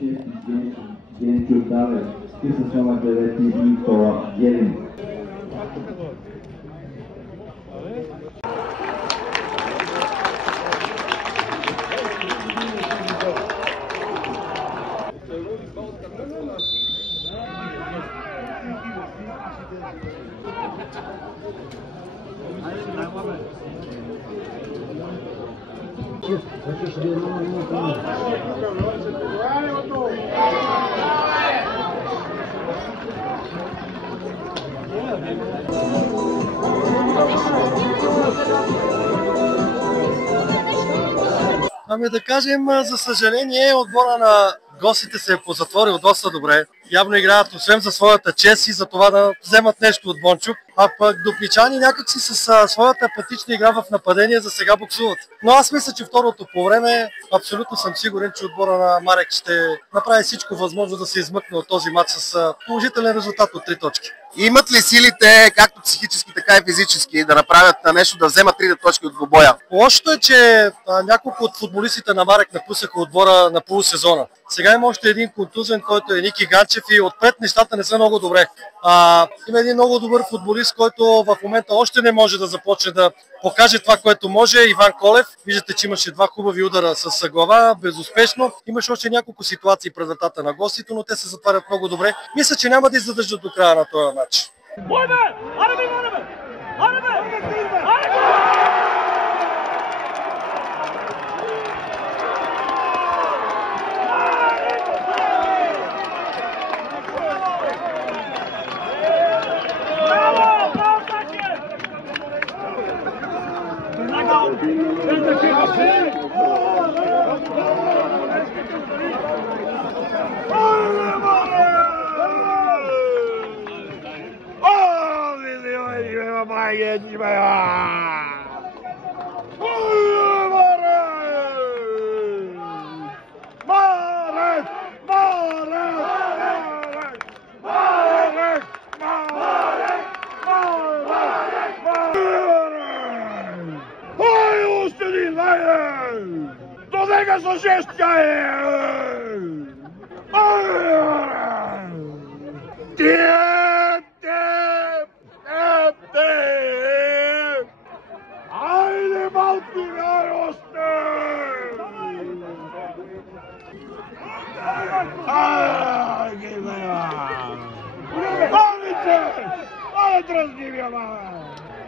Genço David, и с номер 9 Никола Гелин. Ами да кажем, за съжаление, отбора на гостите се е позатворил доста добре. Явно играят освен за своята чест и за това да вземат нещо от Бончук. А пък дупничани някакси с своята апатична игра в нападение за сега боксуват. Но аз мисля, че второто по време абсолютно съм сигурен, че отбора на Марек ще направи всичко възможно да се измъкне от този матч с положителен резултат от 3 точки. Имат ли силите, както психически, така и физически, да направят нещо, да вземат 3 точки от двубоя? Лошото е, че няколко от футболистите на Марек напуснаха отбора на полусезона. Сега има още един контузен, който е Ники Ганчев и отпред нещата не са много добре. Има един много добър футболист, който в момента още не може да започне да покаже това, което може. Иван Колев. Виждате, че имаше 2 хубави удара с глава, безуспешно. Имаше още няколко ситуации пред вратата на гостите, но те се затварят много добре. Мисля, че няма да издържат до края на този матч.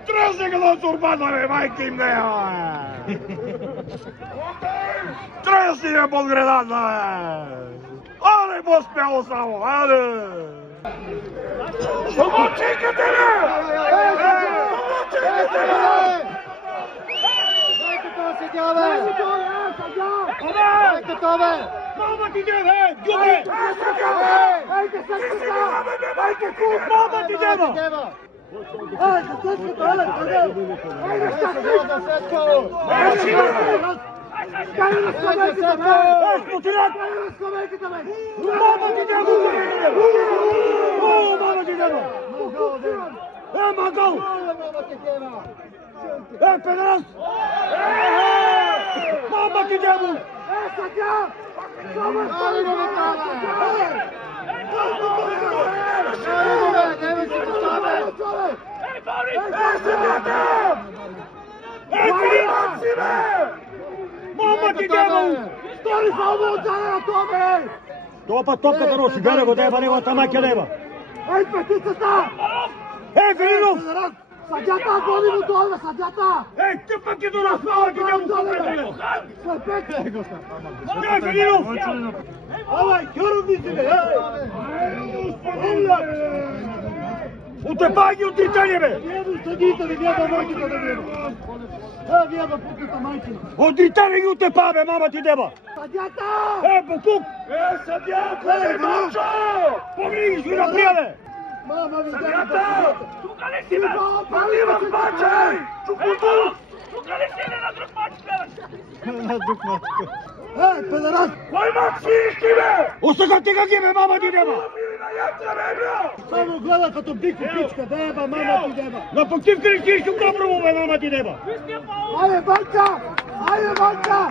Тръсни го от турбата, бе, майка им нея, бе! Тръсни ме под гредата, бе! Оле, по-спело само, оле! Що мълчикате, бе? Що мълчикате, бе? Майка това седя, бе! Майка това, бе! Мама ти дева, гюбе! Майка съката! Майка куп! Мама ти дева! Айде, съската, айде! Айде, съската! Кай на скамейката, бе! Спотират! Кай на скамейката, бе! Мама ти дева! О, мама ти дева! Магал! Мама ти дева! Педерас! Мама ти дева! Съдя! Мама ти дева! Мама ти дявол! Стори фалмо от заня на това, бе! Това път топката носи, гледа го, дева неговата майка дева! Ей, петицата! Ей, Велинов! Съдята, гони му долу, съдята! Ей, ти пък е до нас, мама ти дявол, съпрете! Съпрете! Ей, Велинов! Давай, кървни си, бе! Отепай ги от отрицание, бе! Вие до съдите, вие до майките да вие! Вие до пуката майкина! Отрицание ги отепа, бе, мама ти деба! Съдята! Бокук! Съдята! Бачо! Помни ги, свира прия, бе! Мама ви деба! Съдята! Тука ли си, бе? Пали в бачай! Чукутов! Тука ли си, на друг мач гледаш? На друг мач. Ей, педерас! Кой мач свириш ти, бе? Осъгати ги, бе, мама ти деба! Само гледа като бик и пичка, деба, мама ти деба! На пъктивка ли си ще добро, бе, мама ти деба? Айде, банка! Айде, банка!